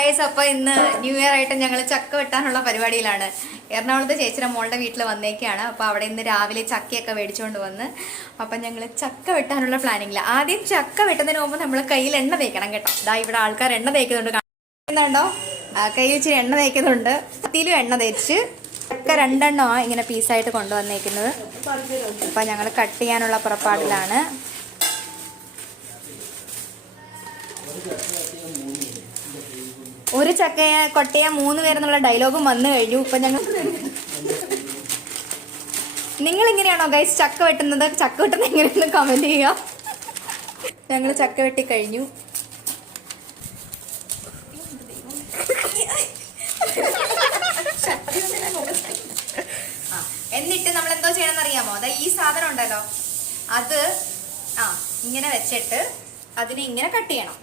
Guys, അപ്പൊ ഇന്ന് new year ആയിട്ട് ഞങ്ങൾ ചക്ക വെട്ടാനുള്ള പരിപാടിയിലാണ്. എറണാകുളത്ത് ചേച്ചിയുടെ മോളുടെ വീട്ടിൽ വന്നേക്കാണ്. അപ്പൊ അവിടെ ഇന്ന് രാവിലെ ചക്കയൊക്കെ മേടിച്ചുകൊണ്ട് വന്ന് അപ്പൊ ഞങ്ങൾ ചക്ക വെട്ടാനുള്ള പ്ലാനിങ്ങില്ല. ആദ്യം ചക്ക വെട്ടുന്നതിന് മുമ്പ് നമ്മൾ കയ്യിൽ എണ്ണ തേക്കണം കേട്ടോ. ഇതാ ഇവിടെ ആൾക്കാർ എണ്ണ തേക്കുന്നുണ്ട്, കാണുന്നുണ്ടോ? കയ്യിൽ ഇച്ചിരി എണ്ണ തേക്കുന്നുണ്ട്. കത്തിയിലും എണ്ണ തേച്ച് ചക്ക രണ്ടെണ്ണമാണ് ഇങ്ങനെ പീസായിട്ട് കൊണ്ടുവന്നേക്കുന്നത്. അപ്പൊ ഞങ്ങൾ കട്ട് ചെയ്യാനുള്ള പുറപ്പാടിലാണ്. ഒരു ചക്കയെ കൊട്ടയ 3 പേരെന്നുള്ള ഡയലോഗും വന്നു കഴിഞ്ഞു. ഇപ്പൊ നിങ്ങൾ ഇങ്ങനെയാണോ ഗൈസ് ചക്ക വെട്ടുന്നത്? ചക്ക വെട്ടുന്നത് എങ്ങനെയെന്ന് കമന്റ് ചെയ്യുക. ഞങ്ങൾ ചക്ക വെട്ടി കഴിഞ്ഞു. എന്നിട്ട് നമ്മൾ എന്തോ ചെയ്യണമെന്ന് അറിയാമോ? അതാ ഈ സാധനം ഉണ്ടല്ലോ, അത് ഇങ്ങനെ വെച്ചിട്ട് അതിനെ ഇങ്ങനെ കട്ട് ചെയ്യണം.